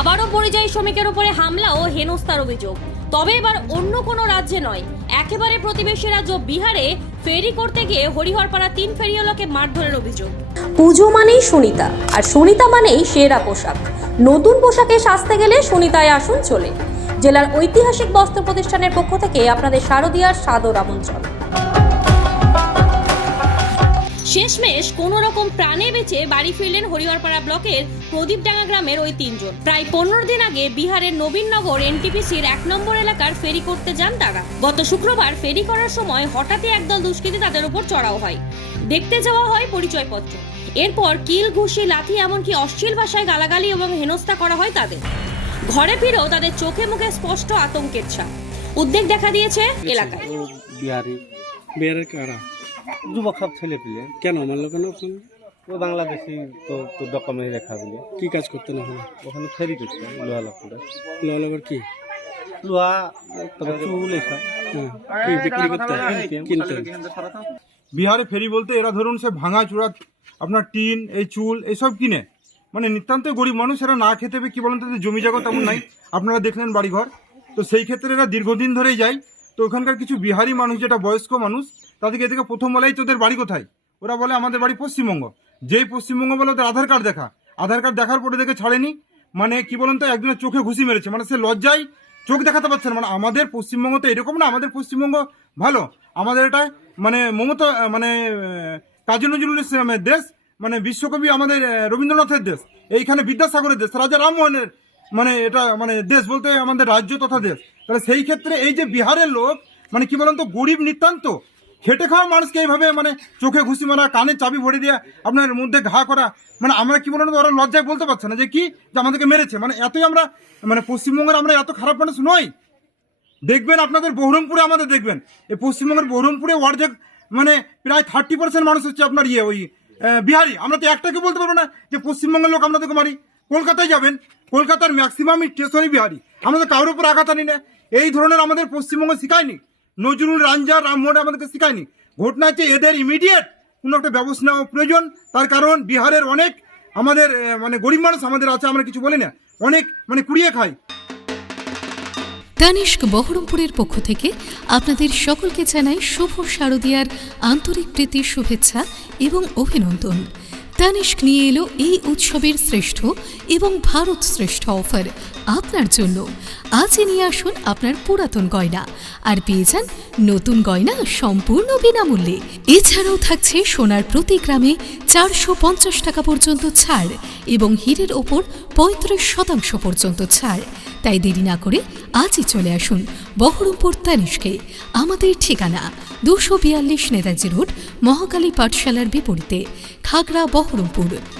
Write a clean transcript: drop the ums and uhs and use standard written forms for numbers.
আবারও পরিযায়ী শ্রমিকের উপরে হামলা ও হেনস্থার অভিযোগ। তবে এবার অন্য কোনো রাজ্যে নয়, একেবারে প্রতিবেশী রাজ্য বিহারে ফেরি করতে গিয়ে হরিহরপাড়া 3 ফেরিওয়ালাকে মারধরের অভিযোগ। পুজো মানেই সুনিতা, আর সুনিতা মানেই সেরা পোশাক। নতুন পোশাকে সাজতে গেলে সুনিতায় আসুন চলে। জেলার ঐতিহাসিক বস্ত্র প্রতিষ্ঠানের পক্ষ থেকে আপনাদের শারদীয়ার সাদর আমন্ত্রণ। শেষমেশ কোনো রকম প্রাণে বেঁচে বাড়ি ফিরলেন হরিহরপাড়া ব্লকের প্রদীপডাঙ্গা গ্রামের ওই 3 জন। প্রায় 15 দিন আগে বিহারের নবীননগর এনটিপিসির 1 নম্বর এলাকার ফেরি করতে যান তারা। গত শুক্রবার ফেরি করার সময় হঠাৎই একদল দুষ্কৃতী তাদের উপর চড়াও হয়। দেখতে যাওয়া হয় পরিচয়পত্র, এরপর কিল, ঘুষি, লাথি, এমনকি অশ্লীল ভাষায় গালাগালি এবং হেনস্থা করা হয় তাদের। ঘরে ফিরেও তাদের চোখে মুখে স্পষ্ট আতঙ্কের ছাপ। উদ্বেগ দেখা দিয়েছে এলাকায়। বিহারের কারা? যুবক সব ছেলে পেলে। কেন মারলো কেন? ও বাংলাদেশি তো ডকুমেন্ট দেখা দিলে। কি কাজ করতে না হলো? ওখানে ফেরি করছে লোহা লাকুড়া। লালাবার কি লোহা তবে চুল এসব। কি বিক্রি করতে কিনতে? বিহারে ফেরি বলতে এরা ধরুন সে ভাঙা চূড়া আপনার টিন, এই চুল এইসব কিনে, মানে নিতান্ত গরিব মানুষ, এরা না খেতে পেয়ে কি বলেন তাদের জমি জায়গা তেমন নাই, আপনারা দেখলেন বাড়িঘর, তো সেই ক্ষেত্রে এরা দীর্ঘদিন ধরেই যায়। তো ওখানকার কিছু বিহারি মানুষ, যেটা বয়স্ক মানুষ, তাদেরকে এদিকে প্রথম বলেই তোদের বাড়ি কোথায়, ওরা বলে আমাদের বাড়ি পশ্চিমবঙ্গ। যেই পশ্চিমবঙ্গ বলে ওদের আধার কার্ড দেখা, আধার কার্ড দেখার পরে দেখে ছাড়েনি, মানে কি বলেন তো একজনের চোখে ঘুষি মেরেছে, মানে সে লজ্জায় চোখ দেখাতে পারছে না। মানে আমাদের পশ্চিমবঙ্গ তো এরকম না, আমাদের পশ্চিমবঙ্গ ভালো, আমাদের এটা মানে মমতা মানে কাজী নজরুল ইসলামের দেশ, মানে বিশ্বকবি আমাদের রবীন্দ্রনাথের দেশ, এইখানে বিদ্যাসাগরের দেশ, রাজা রামমোহনের মানে এটা মানে দেশ বলতে আমাদের রাজ্য তথা দেশ। তাহলে সেই ক্ষেত্রে এই যে বিহারের লোক মানে কি বলেন তো গরিব নিতান্ত খেটে খাওয়া মানুষকে এইভাবে মানে চোখে ঘুষি মারা, কানে চাবি ভরে দেওয়া, আপনার মধ্যে ঘা করা, মানে আমরা কি বলেন তো ওরা লজ্জায় বলতে পারছে না যে কি যে আমাদেরকে মেরেছে। মানে এতই আমরা মানে পশ্চিমবঙ্গের আমরা এত খারাপ মানুষ নই। দেখবেন আপনাদের বহরমপুরে, আমাদের দেখবেন এই পশ্চিমবঙ্গের বহরমপুরে অর্ধেক মানে প্রায় 30% মানুষ হচ্ছে আপনার ওই বিহারি। আমরা তো একটাকে বলতে পারবো না যে পশ্চিমবঙ্গের লোক আপনাদেরকে মারি। কলকাতায় যাবেন, কলকাতার ম্যাক্সিমাম স্টেশনই বিহারি, আমাদের কারোর উপর আঘাত আনি না। এই ধরনের আমাদের পশ্চিমবঙ্গ শিখায়নি, নজরুল, রাঞ্জা, রামমোহন আমাদেরকে শিখায়নি। ঘটনা হচ্ছে এদের ইমিডিয়েট কোনো একটা ব্যবস্থা নেওয়া প্রয়োজন। তার কারণ বিহারের অনেক আমাদের মানে গরিব মানুষ আমাদের আছে, আমরা কিছু বলি না, অনেক মানে কুড়িয়ে খাই। তানিষ্ক বহরমপুরের পক্ষ থেকে আপনাদের সকলকে জানাই শুভ শারদীয়ার আন্তরিক প্রীতি, শুভেচ্ছা এবং অভিনন্দন। তানিষ্ক নিয়ে এলো এই উৎসবের শ্রেষ্ঠ এবং ভারত শ্রেষ্ঠ অফার আপনার জন্য। আজই নিয়ে আসুন আপনার পুরাতন গয়না আর পেয়ে যান নতুন গয়না সম্পূর্ণ বিনামূল্যে। এছাড়াও থাকছে সোনার প্রতি গ্রামে 450 টাকা পর্যন্ত ছাড় এবং হীরের ওপর 35% পর্যন্ত ছাড়। তাই দেরি না করে আজই চলে আসুন বহরমপুর তানিষ্কে। আমাদের ঠিকানা 242 নেতাজি রোড, মহাকালী পাঠশালার বিপরীতে, খাগড়া, বহরমপুর।